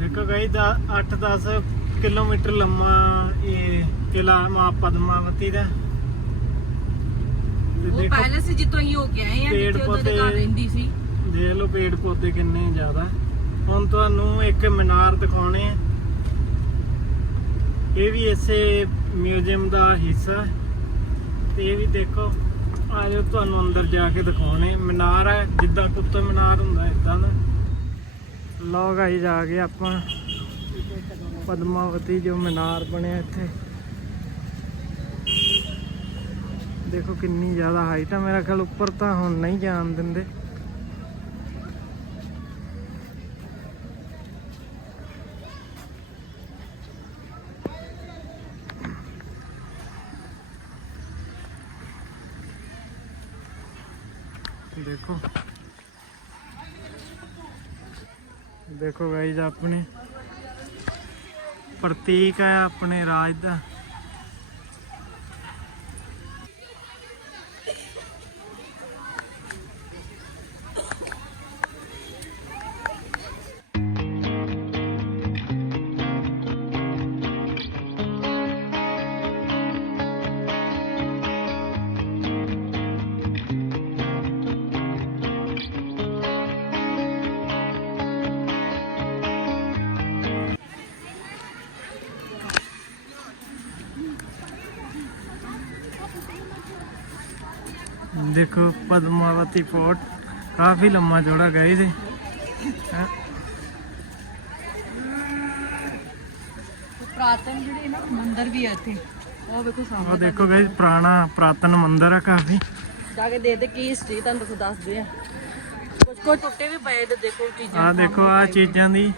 ਦੇਖੋ ਗਾਈ ਦਾ 8-10 ਕਿਲੋਮੀਟਰ ਲੰਮਾ ਇਹ ਕਿਲਾ ਮਾਂ ਪਦਮਾਵਤੀ ਦਾ। ਉਹ ਦੇਖੋ ਪੈਲਸ ਜਿੱਤੋਂ ਹੀ ਹੋ ਕੇ ਆਏ ਆ ਪੇੜ ਪੌਦੇ- ਰਹਿੰਦੀ ਸੀ। ਦੇਖ ਲਓ ਪੇੜ ਪੌਦੇ ਕਿੰਨੇ ਜ਼ਿਆਦਾ। ਹੁਣ ਤੁਹਾਨੂੰ ਇੱਕ ਮੀਨਾਰ ਦਿਖਾਉਣੇ ਆ। ਇਹ ਵੀ ਇਸੇ ਮਿਊਜ਼ੀਅਮ ਦਾ ਹਿੱਸਾ ਹੈ। ਤੇ ਇਹ ਵੀ ਦੇਖੋ ਆਜੋ ਤੁਹਾਨੂੰ ਅੰਦਰ ਜਾ ਕੇ ਦਿਖਾਉਣੇ। ਮੀਨਾਰ ਹੈ ਜਿੱਦਾਂ ਕੁੱਤਬ ਮੀਨਾਰ ਹੁੰਦਾ ਇਦਾਂ ਦਾ। ਲੋ ਗਾਈ ਜਾ ਕੇ ਆਪਾਂ ਪਦਮਾਵਤੀ ਜੋ ਮੀਨਾਰ ਬਣਿਆ ਇੱਥੇ। ਦੇਖੋ ਕਿੰਨੀ ਜ਼ਿਆਦਾ ਹਾਈਟ ਆ, ਮੇਰਾ ਖਿਆਲ ਉੱਪਰ ਤਾਂ ਹੁਣ ਨਹੀਂ ਜਾਣ ਦਿੰਦੇ ਦੇਖੋ ਦੇਖੋ ਗਾਈਜ਼ ਆਪਣੇ ਪ੍ਰਤੀਕ ਹੈ ਆਪਣੇ ਰਾਜ ਦਾ। ਦੇਖੋ ਪਦਮਾਵਤੀ ਫੋਰਟ ਕਾਫੀ ਲੰਮਾ ਚੌੜਾ ਗਏ ਸੀ ਹੈਂ। ਪ੍ਰਾਤਨ ਜਿਹੜੇ ਨਾ ਮੰਦਿਰ ਵੀ ਆ ਇੱਥੇ। ਉਹ ਵੇਖੋ ਉਹ ਸਾਹਮਣੇ ਦੇਖੋ ਗਾਇਸ ਪੁਰਾਣਾ ਪ੍ਰਾਤਨ ਮੰਦਿਰ ਆ ਕਾਫੀ। ਜਾ ਕੇ ਦੇਖਦੇ ਕੀ ਹਿਸਟਰੀ ਤੁਹਾਨੂੰ ਦੱਸ ਦੱਸਦੇ ਆ। ਕੁਝ ਕੁਝ ਟੁੱਟੇ ਵੀ ਪਏ ਤੇ ਦੇਖੋ ਚੀਜ਼ਾਂ ਆ ਦੇਖੋ ਆ ਚੀਜ਼ਾਂ ਦੀ।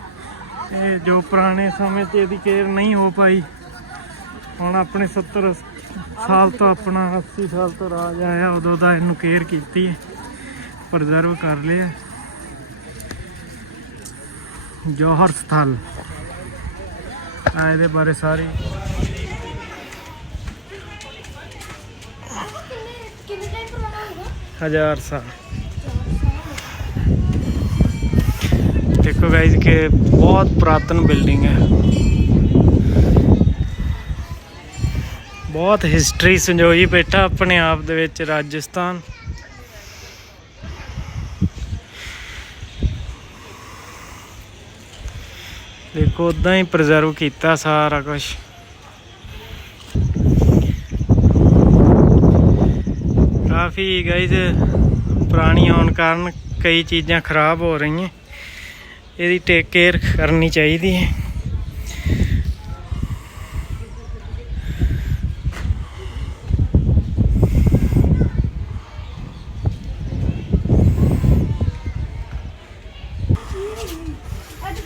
ਇਹ ਜੋ ਪੁਰਾਣੇ ਸਮੇਂ 'ਚ ਇਹਦੀ ਕੇਅਰ ਨਹੀਂ ਹੋ ਪਾਈ। ਹੁਣ ਆਪਣੇ 70 ਸਾਲ ਤੋਂ ਆਪਣਾ 80 ਸਾਲ ਤੋਂ ਰਾਜ ਆਇਆ, ਉਦੋਂ ਦਾ ਇਹਨੂੰ ਕੇਅਰ ਕੀਤੀ ਪ੍ਰਜ਼ਰਵ ਕਰ ਲਿਆ। ਜੋਹਰ ਸਥਲ। ਆ ਇਹਦੇ ਬਾਰੇ ਸਾਰੀ ਹਜ਼ਾਰ ਸਾਲ। ਦੇਖੋ ਗਾਇਜ਼ ਕਿ ਬਹੁਤ ਪੁਰਾਤਨ ਬਿਲਡਿੰਗ ਹੈ। ਬਹੁਤ ਹਿਸਟਰੀ ਸੰਜੋਈ ਬੈਠਾ ਆਪਣੇ ਆਪ ਦੇ ਵਿੱਚ ਰਾਜਸਥਾਨ। ਦੇਖੋ ਉਦਾਂ ਹੀ ਪ੍ਰੀਜ਼ਰਵ ਕੀਤਾ ਸਾਰਾ ਕੁਝ ਕਾਫੀ ਗਾਇਜ਼ ਪੁਰਾਣੀ ਹੋਣ ਕਾਰਨ ਕਈ ਚੀਜ਼ਾਂ ਖਰਾਬ ਹੋ ਰਹੀਆਂ। ਇਹਦੀ ਟੇਕ ਕੇਅਰ ਕਰਨੀ ਚਾਹੀਦੀ ਹੈ ਅੱਜ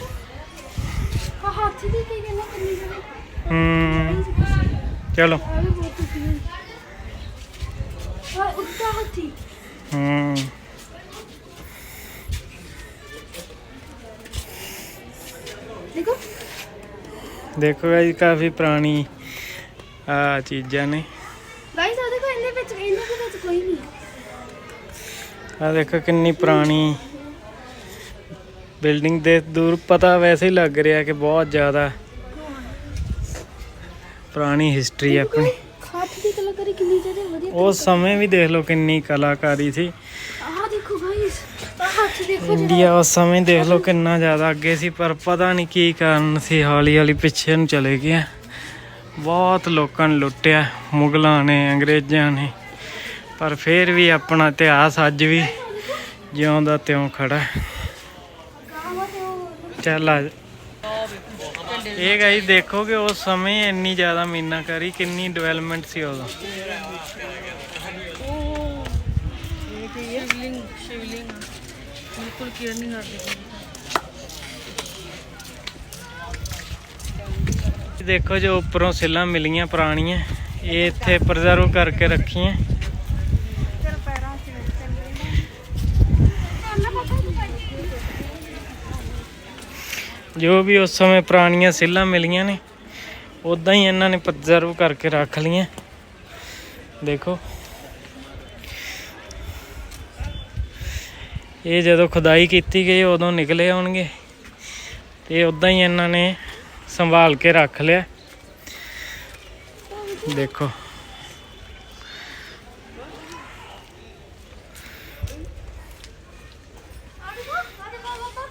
ਤਾਂ ਹਾਥੀ ਦੀ ਕੀ ਗੱਲਾਂ ਕਰਨੀ ਜਾਵੇ ਹੂੰ ਚਲੋ ਉੱਤਾ ਹਾਥੀ। ਹੂੰ। ਦੇਖੋ। ਦੇਖੋ ਕਾਫੀ ਪੁਰਾਣੀ ਆ ਚੀਜ਼ਾਂ ਨੇ। ਗਾਇਸ ਆ ਦੇਖੋ ਇਹਦੇ ਵਿੱਚ ਇਹਨਾਂ ਦੇ ਵਿੱਚ ਕੋਈ ਨਹੀਂ ਆ ਦੇਖੋ ਕਿੰਨੀ ਪੁਰਾਣੀ ਬਿਲਡਿੰਗ ਦੇ ਦੂਰ ਪਤਾ ਵੈਸੇ ਹੀ ਲੱਗ ਰਿਹਾ ਕਿ ਬਹੁਤ ਜ਼ਿਆਦਾ ਪੁਰਾਣੀ ਹਿਸਟਰੀ ਆਪਣੀ। ਹਾਥੀ ਦੀ ਕਲਾਕਾਰੀ ਕਿੰਨੀ ਜ਼ਿਆਦਾ ਵਧੀਆ ਉਸ ਸਮੇਂ ਵੀ ਦੇਖ ਲਓ ਕਿੰਨੀ ਕਲਾਕਾਰੀ ਸੀ। ਆਹ ਦੇਖੋ ਗਾਇਸ ਆ ਹਾਥੀ ਦੇਖੋ ਇੰਡੀਆ ਉਸ ਸਮੇਂ ਦੇਖ ਲਓ ਕਿੰਨਾ ਜ਼ਿਆਦਾ ਅੱਗੇ ਸੀ ਪਰ ਪਤਾ ਨਹੀਂ ਕੀ ਕਾਰਨ ਸੀ ਹੌਲੀ ਹੌਲੀ ਪਿੱਛੇ ਨੂੰ ਚਲੇ ਗਿਆ ਬਹੁਤ ਲੋਕਾਂ ਨੇ ਲੁੱਟਿਆ ਮੁਗਲਾਂ ਨੇ ਅੰਗਰੇਜ਼ਾਂ ਨੇ। ਪਰ ਫਿਰ ਵੀ ਆਪਣਾ ਇਤਿਹਾਸ ਅੱਜ ਵੀ ਜਿਉਂਦਾ ਤਿਉਂ ਖੜਾ। ਚੱਲ ਆ। ਇਹ ਗਾਈ ਦੇਖੋਗੇ ਉਸ ਸਮੇਂ ਇੰਨੀ ਜ਼ਿਆਦਾ ਮੀਨਾਕਾਰੀ, ਕਿੰਨੀ ਡਿਵੈਲਪਮੈਂਟ ਸੀ ਉਦੋਂ ਇਹ ਕੀ ਹੈ ਸ਼ਿਵਲਿੰਗ ਸ਼ਿਵਲਿੰਗ ਬਿਲਕੁਲ ਕੇਅਰ ਨਹੀਂ ਕਰਦੇ ਦੇਖੋ ਜੋ ਉੱਪਰੋਂ ਸਿੱਲਾਂ ਮਿਲੀਆਂ ਪੁਰਾਣੀਆਂ, ਇਹ ਇੱਥੇ ਪ੍ਰੀਜ਼ਰਵ ਕਰਕੇ ਰੱਖੀਆਂ ਚਲ ਪੈਰਾਂ 'ਚ ਚੱਲ ਪਾਪਾ ਜੋ ਵੀ ਉਸ ਸਮੇਂ ਪੁਰਾਣੀਆਂ ਸਿੱਲਾਂ ਮਿਲੀਆਂ ਨੇ ਉਦਾਂ ਹੀ ਇਹਨਾਂ ਨੇ ਪ੍ਰਜਰਵ ਕਰਕੇ ਰੱਖ ਲਈਆਂ। ਦੇਖੋ। ਇਹ ਜਦੋਂ ਖੁਦਾਈ ਕੀਤੀ ਗਈ, ਉਦੋਂ ਨਿਕਲੇ ਆਉਣਗੇ। ਤੇ ਉਦਾਂ ਹੀ ਇਹਨਾਂ ਨੇ ਸੰਭਾਲ ਕੇ ਰੱਖ ਲਿਆ। ਦੇਖੋ ਆ ਦੇਖੋ ਆ ਦੇਖੋ ਪਾਪਾ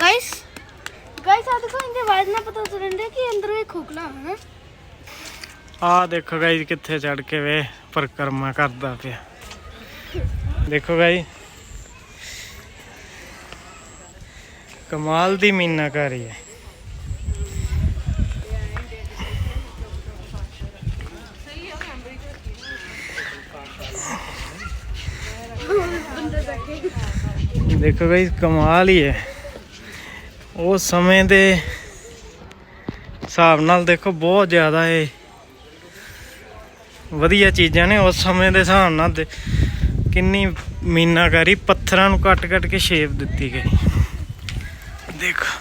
ਗਾਇਸ ਗਾਇਸ ਆ ਦੇਖੋ ਇਹਦੇ ਆਵਾਜ਼ ਨਾਲ ਪਤਾ ਚੱਲਣ ਡਿਆ ਕਿ ਅੰਦਰੋਂ ਇਹ ਖੋਖਲਾ ਹੈ ਨਾ ਆਹ ਦੇਖੋ ਗਾਈ ਕਿੱਥੇ ਚੜ ਕੇ ਵੇ ਪਰਕਰਮਾ ਕਰਦਾ ਪਿਆ। ਦੇਖੋ ਗਾਈ ਕਮਾਲ ਦੀ ਮੀਨਾਕਾਰੀ ਹੈ। ਦੇਖੋ ਗਾਈ ਕਮਾਲ ਹੀ ਹੈ। ਉਹ ਸਮੇਂ ਦੇ ਹਿਸਾਬ ਨਾਲ ਦੇਖੋ ਬਹੁਤ ਜ਼ਿਆਦਾ ਇਹ ਵਧੀਆ ਚੀਜ਼ਾਂ ਨੇ ਉਸ ਸਮੇਂ ਦੇ ਹਿਸਾਬ ਨਾਲ ਦੇ- ਕਿੰਨੀ ਮੀਨਾਕਾਰੀ ਪੱਥਰਾਂ ਨੂੰ ਕੱਟ-ਕੱਟ ਕੇ ਸ਼ੇਪ ਦਿੱਤੀ ਗਈ ਦੇਖੋ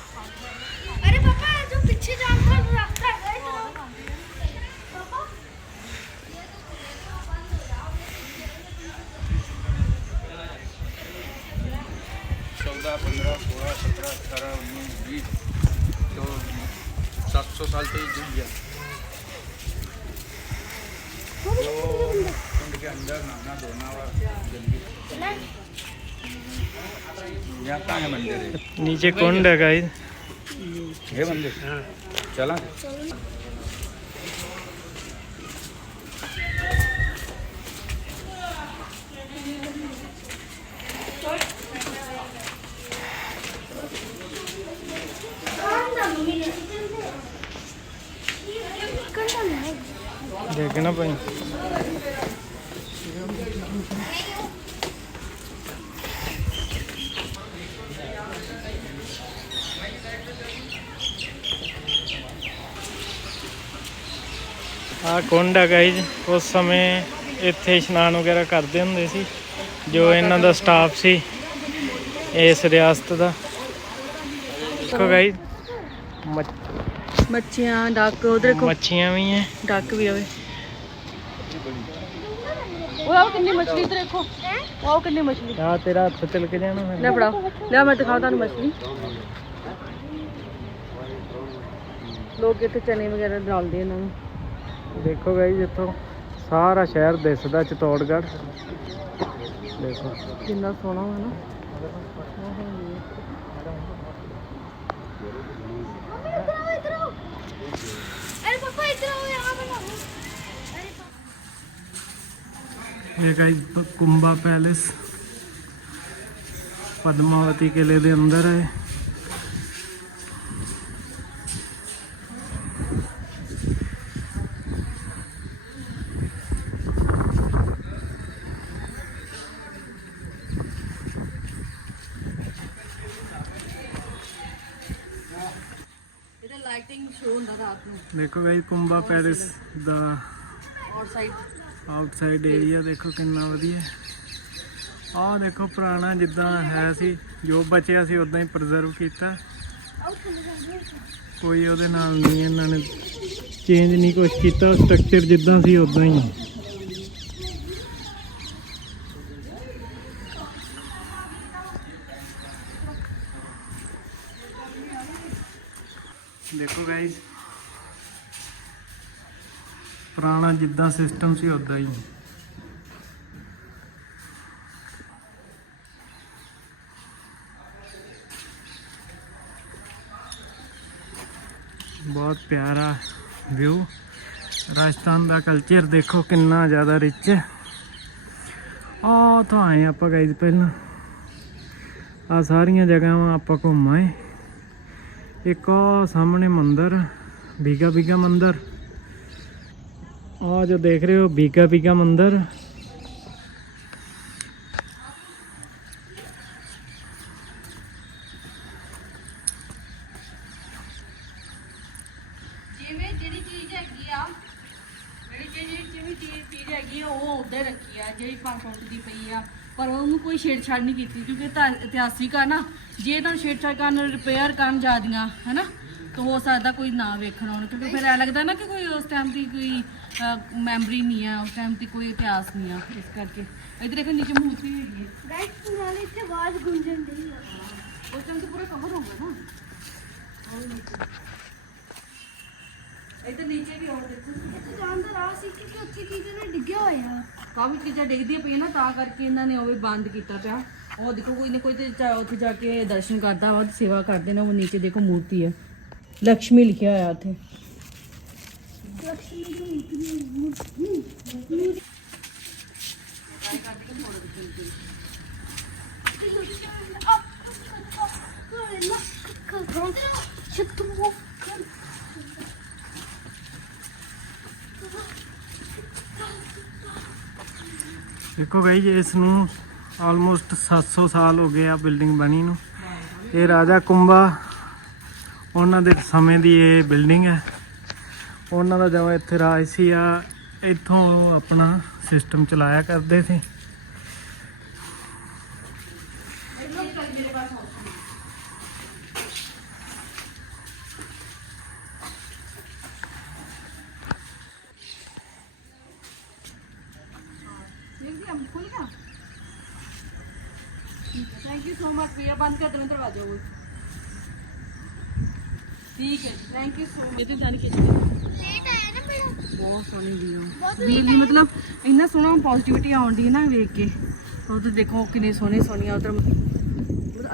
अरे पापा जो पीछे जाम का रास्ता है पापा चौदह पंद्रह सोलह सत्रह अठारह उन्नीस बीस तो सात सौ साल से जुड़ गया नीचे कौन है गाय चला। देखना भाई। ਆ ਕੁੰਡ ਹੈ ਗਾਈਜ਼ ਉਸ ਸਮੇਂ ਇੱਥੇ ਇਸ਼ਨਾਨ ਵਗੈਰਾ ਕਰਦੇ ਹੁੰਦੇ ਸੀ ਜੋ ਇਹਨਾਂ ਦਾ ਸਟਾਫ ਸੀ ਇਸ ਰਿਆਸਤ ਦਾ। ਦੇਖੋ ਗਾਈਜ਼ ਮੱਛੀਆਂ ਡੱਕ ਉਧਰ ਦੇਖੋ। ਮੱਛੀਆਂ ਵੀ ਹੈ ਡੱਕ ਵੀ ਆਵੇ ਉਹ ਆਹ ਕਿੰਨੀ ਮਛਲੀ ਤੇ ਦੇਖੋ। ਉਹ ਕਿੰਨੀ ਮਛਲੀ। ਆ ਤੇਰਾ ਹੱਥ ਤਿਲਕ ਜਾਣਾ ਫਿਰ ਲੈ ਫੜਾਓ ਲੈ ਮੈਂ ਦਿਖਾਉਂ ਤੁਹਾਨੂੰ ਮਛਲੀ। ਲੋਕ ਇੱਥੇ ਚਨੇ ਵਗੈਰਾ ਡਾਲਦੇ ਇਹਨਾਂ ਨੂੰ। ਦੇਖੋ ਗਾਈ ਇੱਥੋਂ ਸਾਰਾ ਸ਼ਹਿਰ ਦਿਸਦਾ ਚਿਤੌੜਗੜ੍ਹ। ਦੇਖੋ। ਕਿੰਨਾ ਸੋਹਣਾ ਹੈ ਨਾ। ਇਹ ਗਾਈ ਕੁੰਬਾ ਪੈਲੇਸ। ਪਦਮਾਵਤੀ ਕਿਲੇ ਦੇ ਅੰਦਰ ਹੈ। ਹੁੰਦਾ ਰਾਤ ਨੂੰ। ਦੇਖੋ ਗਾਈ ਕੁੰਭਾ ਪੈਲੇਸ ਦਾ ਆਊਟਸਾਈਡ ਏਰੀਆ ਦੇਖੋ ਕਿੰਨਾ ਵਧੀਆ ਆਹ ਦੇਖੋ ਪੁਰਾਣਾ ਜਿੱਦਾਂ ਹੈ ਸੀ ਜੋ ਬਚਿਆ ਸੀ ਉਦਾਂ ਹੀ ਪ੍ਰੀਜ਼ਰਵ ਕੀਤਾ। ਕੋਈ ਉਹਦੇ ਨਾਲ ਨਹੀਂ ਇਹਨਾਂ ਨੇ ਚੇਂਜ ਨਹੀਂ ਕੁਛ ਕੀਤਾ ਸਟਰਕਚਰ ਜਿੱਦਾਂ ਸੀ ਉਦਾਂ ਹੀ ਹੈ ਦੇਖੋ ਗਾਇਸ ਪੁਰਾਣਾ ਜਿੱਦਾਂ ਸਿਸਟਮ ਸੀ ਉਦਾਂ ਹੀ। ਬਹੁਤ ਪਿਆਰਾ ਵਿਊ ਰਾਜਸਥਾਨ ਦਾ ਕਲਚਰ ਦੇਖੋ, ਕਿੰਨਾ ਜ਼ਿਆਦਾ ਰਿਚ ਹੈ। ਆ ਤਾਂ ਆਏ ਆਪਾਂ ਗਾਈਜ਼ ਪਹਿਲਾਂ। ਆ ਸਾਰੀਆਂ ਜਗ੍ਹਾਵਾਂ ਆਪਾਂ ਘੁੰਮ ਆਏ। ਇੱਕ ਉਹ ਸਾਹਮਣੇ ਮੰਦਿਰ ਬੀਗਾ ਬੀਗਾ ਮੰਦਿਰ। ਆ ਜੋ ਦੇਖ ਰਹੇ ਹੋ ਬੀਗਾ ਬੀਗਾ ਮੰਦਿਰ। ਜਿਵੇਂ ਜਿਹੜੀ ਚੀਜ਼ ਹੈਗੀ ਆ, ਜਿਹੜੀ ਜਿਹੜੀ ਜਿਵੇਂ ਚੀਜ਼ ਚੀਜ਼ ਹੈਗੀ ਆ, ਉਹ ਉੱਧਰ ਰੱਖੀ ਆ, ਜਿਹੜੀ 500 ਦੀ ਪਈ ਆ। ਪਰ ਉਹਨੂੰ ਕੋਈ ਛੇੜਛਾੜ ਨਹੀਂ ਕੀਤੀ, ਕਿਉਂਕਿ ਤਾਂ ਇਤਿਹਾਸਿਕ ਆ ਨਾ। ਜੇ ਤਾਂ ਛੇੜਛਾੜ ਕਰਨ ਰਿਪੇਅਰ ਕਰਨ ਜਾਦੀਆਂ ਹੈਨਾ, ਤਾਂ ਹੋ ਸਕਦਾ ਕੋਈ ਨਾ ਵੇਖਣ ਆਉਣ, ਕਿਉਂਕਿ ਫਿਰ ਐ ਲੱਗਦਾ ਨਾ ਕਿ ਕੋਈ ਉਸ ਟਾਈਮ ਦੀ ਕੋਈ ਮੈਮਰੀ ਨਹੀਂ ਆ ਉਸ ਟਾਈਮ ਤੇ ਕੋਈ ਇਤਿਹਾਸ ਨਹੀਂ ਆ ਇਸ ਕਰਕੇ। ਇਧਰ ਦੇਖੋ ਨੀਚੇ ਮੂਰਤੀ ਹੈਗੀ ਗਾਇਸ ਨਾਲੇ ਇੱਥੇ ਆਵਾਜ਼ ਗੂੰਜਣ ਦੀ ਉਸ ਟਾਈਮ ਤੇ ਪੂਰਾ ਕਵਰ ਹੋਊਗਾ ਨਾ। ਇੱਧਰ ਨੀਚੇ ਵੀ ਹੋਰ ਦੇਖੋ। ਇੱਥੇ ਜਾਣ ਦਾ ਰਾਹ ਸੀ ਕਿਉਂਕਿ ਉੱਥੇ ਚੀਜ਼ਾਂ ਨੇ ਡਿੱਗਿਆ ਹੋਇਆ। ਕਾਫੀ ਚੀਜ਼ਾਂ ਡਿੱਗਦੀਆਂ ਪਈਆਂ ਨਾ ਤਾਂ ਕਰਕੇ ਇਹਨਾਂ ਨੇ ਉਹ ਵੀ ਬੰਦ ਕੀਤਾ ਪਿਆ। ਉਹ ਦੇਖੋ ਕੋਈ ਨਾ ਕੋਈ ਤੇ ਜਾ- ਉੱਥੇ ਜਾ ਕੇ ਦਰਸ਼ਨ ਕਰਦਾ ਵਾ ਸੇਵਾ ਕਰਦੇ ਨੇ ਉਹ ਨੀਚੇ ਦੇਖੋ ਮੂਰਤੀ ਹੈ ਲక్ష్ਮੀ ਲਿਖਿਆ ਹੋਇਆ ਉੱਥੇ। ਦੇਖੋ ਗਾਈ ਜੀ, ਇਸ ਨੂੰ ਆਲਮੋਸਟ 700 ਸਾਲ ਹੋ ਗਏ ਆ ਬਿਲਡਿੰਗ ਬਣੀ ਨੂੰ। ਇਹ ਰਾਜਾ ਕੁੰਬਾ ਉਹਨਾਂ ਦੇ ਸਮੇਂ ਦੀ ਇਹ ਬਿਲਡਿੰਗ ਹੈ। ਉਹਨਾਂ ਦਾ ਜਦੋਂ ਇੱਥੇ ਰਾਜ ਸੀ ਆ ਇੱਥੋਂ ਉਹ ਆਪਣਾ ਸਿਸਟਮ ਚਲਾਇਆ ਕਰਦੇ ਸੀ थैंक यू सो मच भैया बंद कर दो दरवाजा वो ठीक है थैंक यू सो मच जाने के ਲੇਟ ਆਇਆ ਨਾ ਮੇਰਾ ਬਹੁਤ ਸੋਹਣੀ ਵੀਡੀਓ। ਵੀਡੀਓ ਮਤਲਬ ਇੰਨਾ ਸੋਹਣਾ ਪੋਜ਼ਿਟਿਵਿਟੀ ਆਉਂਦੀ ਹੈ ਨਾ ਵੇਖ ਕੇ। ਉਧਰ ਦੇਖੋ ਕਿੰਨੇ ਸੋਹਣੇ ਸੋਹਣੀਆਂ ਉਧਰ।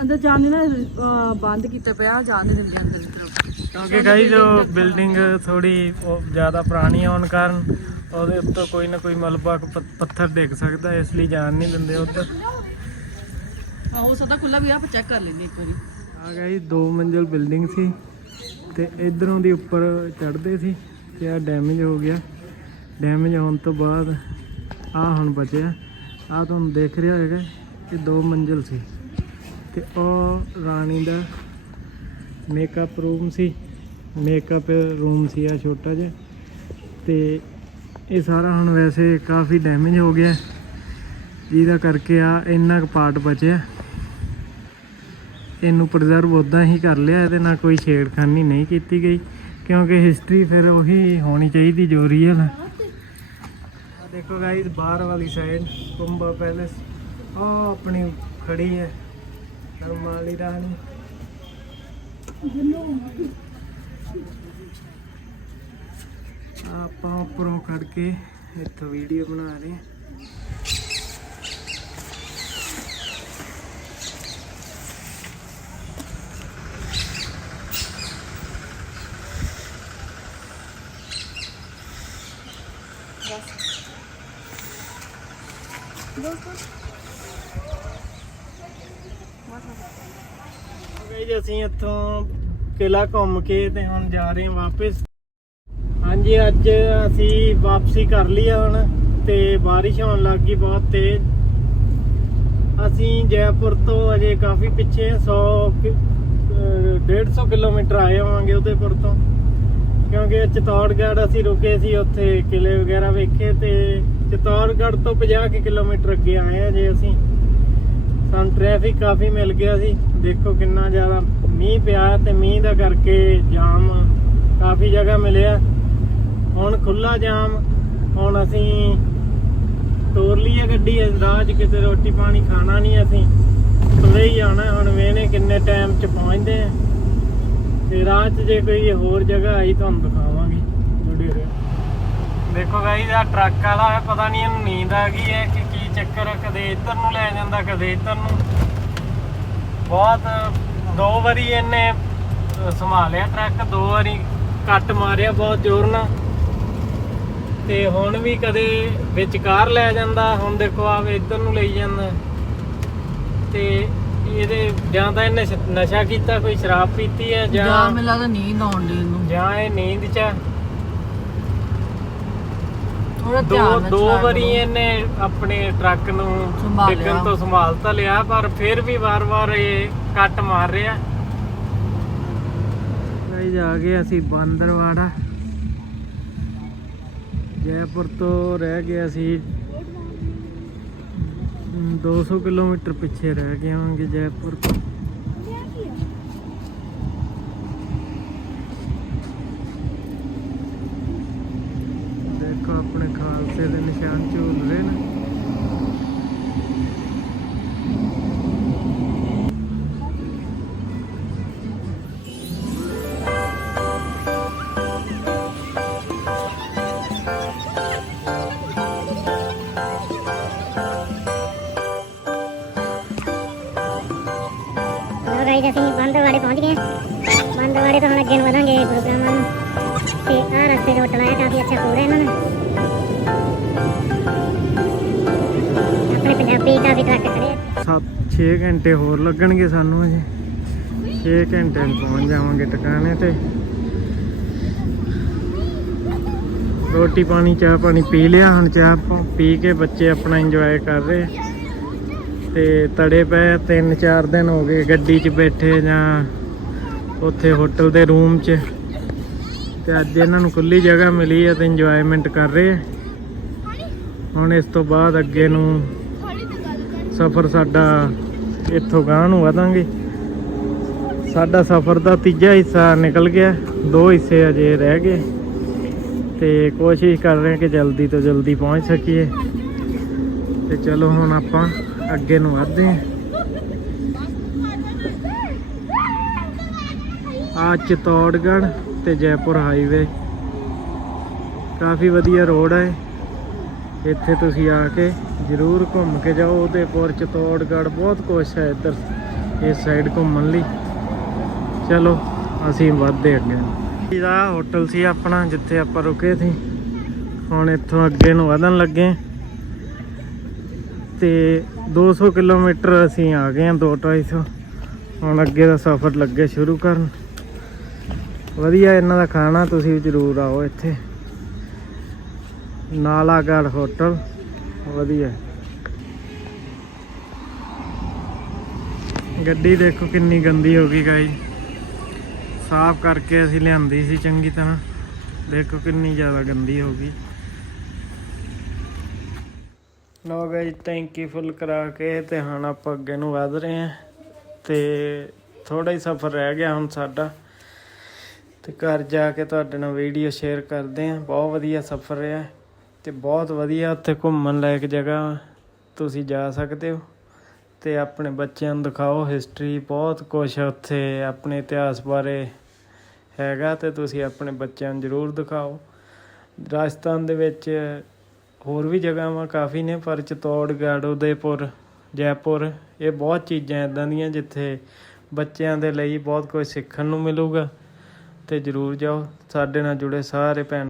ਅੰਦਰ ਜਾਣ ਨੂੰ ਨਾ ਬੰਦ ਕੀਤਾ ਪਿਆ ਜਾਣ ਨਹੀਂ ਦਿੰਦੇ ਅੰਦਰ ਦੀ ਤਰਫ। ਕਿਉਂਕਿ ਗਾਈ ਜੋ ਬਿਲਡਿੰਗ ਥੋੜੀ ਜ਼ਿਆਦਾ ਪੁਰਾਣੀ ਹੋਣ ਕਾਰਨ ਉਹਦੇ ਉੱਤੇ ਕੋਈ ਨਾ ਕੋਈ ਮਲਬਾ ਪੱਥਰ ਡਿੱਗ ਸਕਦਾ ਇਸ ਲਈ ਜਾਣ ਨਹੀਂ ਦਿੰਦੇ ਉੱਧਰ। ਹਾਂ ਸਕਦਾ ਖੁੱਲਾ ਵੀ ਆ ਆਪਾਂ ਚੈੱਕ ਕਰ ਲੈਂਦੇ ਇੱਕ ਵਾਰੀ। ਆ ਗਈ ਦੋ ਮੰਜ਼ਿਲ ਬਿਲਡਿੰਗ ਸੀ ਤੇ ਇਧਰੋਂ ਦੀ ਉੱਪਰ ਚੜ੍ਹਦੇ ਸੀ। ਤੇ ਆ ਡੈਮੇਜ ਹੋ ਗਿਆ? ਡੈਮੇਜ ਹੋਣ ਤੋਂ ਬਾਅਦ ਆ ਹੁਣ ਬਚਿਆ। ਆ ਤੁਹਾਨੂੰ ਦੇਖ ਰਿਹਾ ਹੈਗਾ ਇਹ ਦੋ ਮੰਜ਼ਿਲ ਸੀ ਤੇ ਉਹ ਰਾਣੀ ਦਾ ਮੇਕਅਪ ਰੂਮ ਸੀ। ਮੇਕਅਪ ਰੂਮ ਸੀ ਆ ਛੋਟਾ ਜਿਹਾ। ਤੇ ਇਹ ਸਾਰਾ ਹੁਣ ਵੈਸੇ ਕਾਫੀ ਡੈਮੇਜ ਹੋ ਗਿਆ। ਜਿਹਦਾ ਕਰਕੇ ਆ ਇੰਨਾ ਕੁ ਪਾਰਟ ਬਚਿਆ। ਇਹਨੂੰ ਪ੍ਰੀਜ਼ਰਵ ਉਦਾਂ ਹੀ ਕਰ ਲਿਆ, ਇਹਦੇ ਨਾਲ ਕੋਈ ਛੇੜਖਾਨੀ ਨਹੀਂ ਕੀਤੀ ਗਈ। ਕਿਉਂਕਿ ਹਿਸਟਰੀ ਫਿਰ ਉਹੀ ਹੋਣੀ ਚਾਹੀਦੀ, ਜੋ ਰੀਅਲ ਹੈ। ਆ ਦੇਖੋ ਗਾਈਸ ਬਾਹਰ ਵਾਲੀ ਸਾਈਡ ਕੁੰਭਾ ਪੈਲੇਸ ਉਹ ਆਪਣੀ ਖੜੀ ਹੈ ਨਰਮਾਲੀ ਰਾਣੀ। ਆਪਾਂ ਉੱਪਰੋਂ ਖੜ ਕੇ ਇੱਥੋਂ ਵੀਡੀਓ ਬਣਾ ਰਹੇ ਹਾਂ। ਗਏ ਜੀ ਅਸੀਂ ਇੱਥੋਂ ਕਿਲਾ ਘੁੰਮ ਕੇ ਤੇ ਹੁਣ ਜਾ ਰਹੇ ਹਾਂ ਵਾਪਸ। ਹਾਂਜੀ ਅੱਜ ਅਸੀਂ ਵਾਪਸੀ ਕਰ ਲਈ ਆ ਹੁਣ ਤੇ ਬਾਰਿਸ਼ ਹੋਣ ਲੱਗ ਗਈ ਬਹੁਤ ਤੇਜ਼। ਅਸੀਂ ਜੈਪੁਰ ਤੋਂ ਅਜੇ ਕਾਫੀ ਪਿੱਛੇ ਹਾਂ, 100 ਕਿ- ਅਹ 150 ਕਿਲੋਮੀਟਰ ਆਏ ਹੋਵਾਂਗੇ ਉਦੇਪੁਰ ਤੋਂ। ਕਿਉਂਕਿ ਚਿਤੌੜਗੜ੍ਹ ਅਸੀਂ ਰੁਕੇ ਸੀ ਉੱਥੇ ਕਿਲੇ ਵਗੈਰਾ ਵੇਖੇ ਤੇ ਚਿਤੌੜਗੜ੍ਹ ਤੋਂ 50 ਕੁ ਕਿਲੋਮੀਟਰ ਅੱਗੇ ਆਏ ਆ ਜੇ ਅਸੀਂ। ਸਾਨੂੰ ਟ੍ਰੈਫਿਕ ਕਾਫੀ ਮਿਲ ਗਿਆ ਸੀ। ਦੇਖੋ ਕਿੰਨਾ ਜ਼ਿਆਦਾ ਮੀਂਹ ਪਿਆ ਤੇ ਮੀਂਹ ਦਾ ਕਰਕੇ ਜਾਮ ਕਾਫੀ ਜਗ੍ਹਾ ਮਿਲਿਆ। ਹੁਣ ਖੁੱਲਾ ਜਾਮ। ਹੁਣ ਅਸੀਂ ਤੋਰ ਲਈ ਹੈ ਗੱਡੀ ਇਸ ਕਿਤੇ ਰੋਟੀ ਪਾਣੀ ਖਾਣਾ ਨਹੀਂ ਅਸੀਂ। ਤੁਰੇ ਹੀ ਆਉਣਾ, ਹੁਣ ਵੇਨੇ ਕਿੰਨੇ ਟਾਈਮ 'ਚ ਪਹੁੰਚਦੇ ਆ। ਤੇ ਰਾਹ 'ਚ ਜੇ ਕੋਈ ਹੋਰ ਜਗ੍ਹਾ ਆਈ ਤੁਹਾਨੂੰ ਦਿਖਾਵਾਂਗੇ ਜੁੜੇ ਰਹੋ ਦੇਖੋ ਗਾਈ ਦਾ ਟਰੱਕ ਵਾਲਾ ਹੈ ਪਤਾ ਨਹੀਂ ਇਹਨੂੰ ਨੀਂਦ ਆ ਗਈ ਹੈ ਕਿ ਕੀ ਚੱਕਰ ਕਦੇ ਇੱਧਰ ਨੂੰ ਲੈ ਜਾਂਦਾ, ਕਦੇ ਇੱਧਰ ਨੂੰ। ਬਹੁਤ ਦੋ ਵਾਰੀ ਇਹਨੇ ਸੰਭਾਲਿਆ ਟਰੱਕ, ਦੋ ਵਾਰੀ ਕੱਟ ਮਾਰਿਆ ਬਹੁਤ ਜ਼ੋਰ ਨਾਲ। ਤੇ ਹੁਣ ਵੀ ਕਦੇ ਵਿਚਕਾਰ ਲੈ ਜਾਂਦਾ, ਹੁਣ ਦੇਖੋ ਆਵੇ ਇੱਧਰ ਨੂੰ ਲਈ ਜਾਂਦਾ। ਤੇ ਇਹਦੇ ਜਾਂ ਤਾਂ ਇਹਨੇ ਸ਼- ਨਸ਼ਾ ਕੀਤਾ ਕੋਈ ਸ਼ਰਾਬ ਪੀਤੀ ਹੈ ਜਾਂ ਜਾਂ ਮੈਨੂੰ ਲੱਗਦਾ ਨੀਂਦ ਆਉਣ ਦੀ ਇਹਨੂੰ ਜਾਂ ਇਹ ਨੀਂਦ 'ਚ ਹੈ ਥੋੜਾ ਦੋ ਧਿਆਨ ਨਾਲ ਦੋ ਵਾਰੀ ਕਰੋ। ਇਹਨੇ ਆਪਣੇ ਟਰੱਕ ਨੂੰ ਸੰਭਾਲਿਆ। ਡਿੱਗਣ ਤੋਂ ਸੰਭਾਲ ਤਾਂ ਲਿਆ ਪਰ ਫਿਰ ਵੀ ਵਾਰ-ਵਾਰ ਇਹ ਕੱਟ ਮਾਰ ਰਿਹਾ ਗਾਈ ਜਾ ਗਏ ਅਸੀਂ ਬਾਂਦਰਵਾੜਾ ਜੈਪੁਰ ਤੋਂ ਰਹਿ ਗਿਆ ਸੀ 200 ਕਿਲੋਮੀਟਰ ਪਿੱਛੇ ਰਹਿ ਗਏ ਹੋਣਗੇ ਜੈਪੁਰ ਤੋਂ। ਦੇਖੋ ਆਪਣੇ ਖਾਲਸੇ ਦੇ ਨਿਸ਼ਾਨ ਝੂਲ ਰਹੇ ਨੇ। ਲੋ ਅਸੀਂ ਬੰਦਵਾੜੇ ਪਹੁੰਚ ਗਏ ਬੰਦਵਾੜੇ ਤੋਂ ਹੁਣ ਅੱਗੇ ਨੂੰ ਵਧਾਂਗੇ ਪ੍ਰੋਗਰਾਮਾਂ ਨੂੰ। ਤੇ ਆਹ ਰਸਤੇ 'ਚ ਹੋਟਲ ਕਾਫੀ ਅੱਛਾ ਪੂਰਾ ਇਹਨਾਂ ਨੇ। ਆਪਣੇ ਪੰਜਾਬੀ ਕਾਫੀ ਟਰੱਕ ਖੜੇ ਆ। 6 ਘੰਟੇ ਹੋਰ ਲੱਗਣਗੇ ਸਾਨੂੰ ਅਜੇ 6 ਘੰਟੇ 'ਚ ਪਹੁੰਚ ਜਾਵਾਂਗੇ ਟਿਕਾਣੇ ਤੇ। ਰੋਟੀ ਪਾਣੀ, ਚਾਹ ਪਾਣੀ ਪੀ ਲਿਆ, ਹੁਣ ਚਾਹ ਪੀ ਕੇ ਬੱਚੇ ਆਪਣਾ ਇੰਜੋਏ ਕਰ ਰਹੇ ਤੇ ਤੜੇ ਪਏ 3-4 ਦਿਨ ਹੋ ਗਏ ਗੱਡੀ 'ਚ ਬੈਠੇ ਜਾਂ ਉੱਥੇ ਹੋਟਲ ਦੇ ਰੂਮ 'ਚ। ਤੇ ਅੱਜ ਇਹਨਾਂ ਨੂੰ ਖੁੱਲੀ ਜਗ੍ਹਾ ਮਿਲੀ ਹੈ ਤੇ ਇੰਜੋਇਮੈਂਟ ਕਰ ਰਹੇ ਆ। ਹੁਣ ਇਸ ਤੋਂ ਬਾਅਦ ਅੱਗੇ ਨੂੰ ਸਫ਼ਰ ਸਾਡਾ ਇੱਥੋਂ ਗਾਂ ਨੂੰ ਵਧਾਂਗੇ। ਸਾਡਾ ਸਫ਼ਰ ਦਾ ਤੀਜਾ ਹਿੱਸਾ ਨਿਕਲ ਗਿਆ, ਦੋ ਹਿੱਸੇ ਅਜੇ ਰਹਿ ਗਏ। ਤੇ ਕੋਸ਼ਿਸ਼ ਕਰ ਰਹੇ ਕਿ ਜਲਦੀ ਤੋਂ ਜਲਦੀ ਪਹੁੰਚ ਸਕੀਏ। ਤੇ ਚਲੋ ਹੁਣ ਆਪਾਂ ਅੱਗੇ ਨੂੰ ਵਧਦੇ ਹਾਂ ਆ ਚਿਤੌੜਗੜ੍ਹ ਤੇ ਜੈਪੁਰ ਹਾਈਵੇ। ਕਾਫੀ ਵਧੀਆ ਰੋਡ ਹੈ ਇੱਥੇ ਤੁਸੀਂ ਆ ਕੇ ਜ਼ਰੂਰ ਘੁੰਮ ਕੇ ਜਾਓ। ਉਦੇਪੁਰ ਚਿਤੌੜਗੜ੍ਹ ਬਹੁਤ ਕੁਛ ਹੈ ਇੱਧਰ, ਇਸ ਸਾਈਡ ਘੁੰਮਣ ਲਈ। ਚਲੋ, ਅਸੀਂ ਵੱਧਦੇ ਅੱਗੇ ਇਹਦਾ ਹੋਟਲ ਸੀ ਆਪਣਾ, ਜਿੱਥੇ ਆਪਾਂ ਰੁਕੇ ਸੀ। ਹੁਣ ਇੱਥੋਂ ਅੱਗੇ ਨੂੰ ਵਧਣ ਲੱਗੇ। ਤੇ 200 ਕਿਲੋਮੀਟਰ ਅਸੀਂ ਆ ਗਏ ਹਾਂ 2-250 ਹੁਣ ਅੱਗੇ ਦਾ ਸਫ਼ਰ ਲੱਗੇ ਸ਼ੁਰੂ ਕਰਨ। ਵਧੀਆ ਇਹਨਾਂ ਦਾ ਖਾਣਾ, ਤੁਸੀਂ ਵੀ ਜ਼ਰੂਰ ਆਓ ਇੱਥੇ। ਨਾਲਾਗੜ੍ਹ ਹੋਟਲ, ਵਧੀਆ। ਗੱਡੀ ਦੇਖੋ ਕਿੰਨੀ ਗੰਦੀ ਹੋ ਗਈ ਗਾਈ ਸਾਫ਼ ਕਰਕੇ ਅਸੀਂ ਲਿਆਂਦੀ ਸੀ ਚੰਗੀ ਤਰ੍ਹਾਂ। ਦੇਖੋ ਕਿੰਨੀ ਜ਼ਿਆਦਾ ਗੰਦੀ ਹੋ ਗਈ। ਲੋ ਗਾਈ ਟੈਂਕੀ ਫੁੱਲ ਕਰਾ ਕੇ ਤੇ ਹੁਣ ਆਪਾਂ ਅੱਗੇ ਨੂੰ ਵਧ ਰਹੇ ਹਾਂ ਤੇ ਥੋੜਾ ਹੀ ਸਫ਼ਰ ਰਹਿ ਗਿਆ ਹੁਣ ਸਾਡਾ। ਤੇ ਘਰ ਜਾ ਕੇ ਤੁਹਾਡੇ ਨਾਲ ਵੀਡੀਓ ਸ਼ੇਅਰ ਕਰਦੇ ਹਾਂ। ਬਹੁਤ ਵਧੀਆ ਸਫ਼ਰ ਰਿਹਾ ਤੇ ਬਹੁਤ ਵਧੀਆ ਉੱਥੇ ਘੁੰਮਣ ਲਾਇਕ ਜਗ੍ਹਾ ਤੁਸੀਂ ਜਾ ਸਕਦੇ ਹੋ ਤੇ ਆਪਣੇ ਬੱਚਿਆਂ ਨੂੰ ਦਿਖਾਓ ਹਿਸਟਰੀ ਬਹੁਤ ਕੁਝ ਉੱਥੇ, ਆਪਣੇ ਇਤਿਹਾਸ ਬਾਰੇ ਹੈਗਾ ਤੇ ਤੁਸੀਂ ਆਪਣੇ ਬੱਚਿਆਂ ਨੂੰ ਜ਼ਰੂਰ ਦਿਖਾਓ। ਰਾਜਸਥਾਨ ਦੇ ਵਿੱਚ ਹੋਰ ਵੀ ਜਗ੍ਹਾਵਾਂ ਕਾਫੀ ਨੇ, ਪਰ ਚਿਤੌੜਗੜ੍ਹ ਉਦੈਪੁਰ, ਜੈਪੁਰ, ਇਹ ਬਹੁਤ ਚੀਜ਼ਾਂ ਇਦਾਂ ਦੀਆਂ ਜਿੱਥੇ ਬੱਚਿਆਂ ਦੇ ਲਈ ਬਹੁਤ ਕੁਝ ਸਿੱਖਣ ਨੂੰ ਮਿਲੂਗਾ। ਤੇ ਜਰੂਰ ਜਾਓ, ਸਾਡੇ ਨਾਲ ਜੁੜੇ ਸਾਰੇ ਭੈਣ